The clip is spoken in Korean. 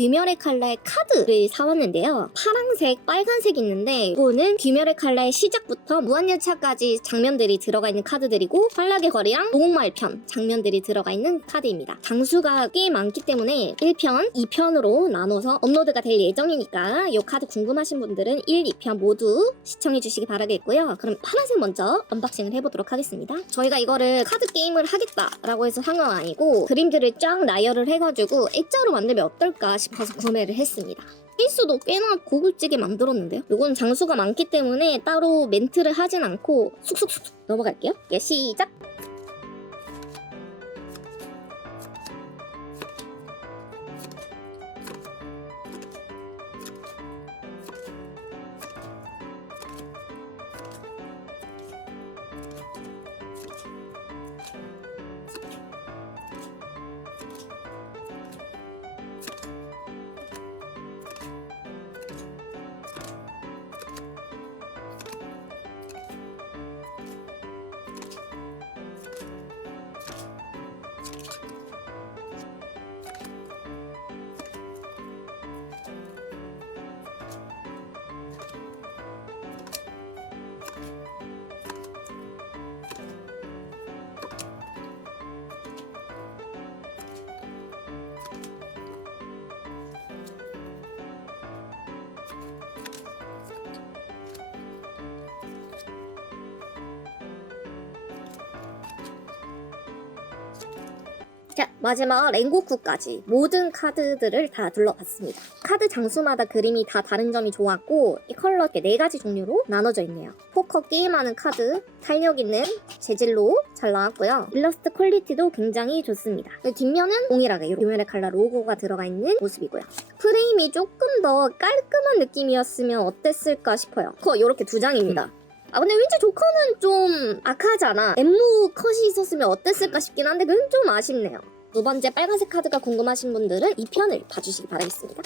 귀멸의 칼라의 카드를 사왔는데요. 파랑색, 빨간색 있는데 이거는 귀멸의 칼라의 시작부터 무한열차까지 장면들이 들어가 있는 카드들이고 환락의 거리랑 녹말편 장면들이 들어가 있는 카드입니다. 장수가 꽤 많기 때문에 1편, 2편으로 나눠서 업로드가 될 예정이니까 이 카드 궁금하신 분들은 1, 2편 모두 시청해 주시기 바라겠고요. 그럼 파란색 먼저 언박싱을 해보도록 하겠습니다. 저희가 이거를 카드 게임을 하겠다라고 해서 한 건 아니고 그림들을 쫙 나열을 해가지고 액자로 만들면 어떨까 싶어 서 구매를 했습니다. 케이스도 꽤나 고급지게 만들었는데요. 이건 장수가 많기 때문에 따로 멘트를 하진 않고 쑥쑥쑥 넘어갈게요. 예, 시작! 자, 마지막 랭고쿠까지 모든 카드들을 다 둘러봤습니다. 카드 장수마다 그림이 다 다른 점이 좋았고 이 컬러 이렇게 네 가지 종류로 나눠져 있네요. 포커 게임하는 카드, 탄력 있는 재질로 잘 나왔고요. 일러스트 퀄리티도 굉장히 좋습니다. 그 뒷면은 동일하게 유면의 칼라 로고가 들어가 있는 모습이고요. 프레임이 조금 더 깔끔한 느낌이었으면 어땠을까 싶어요. 거 이렇게 두 장입니다. 아 근데 왠지 조커는 좀 악하잖아. 엠무 컷이 있었으면 어땠을까 싶긴 한데 그건 좀 아쉽네요. 두 번째 빨간색 카드가 궁금하신 분들은 이 편을 봐주시기 바라겠습니다.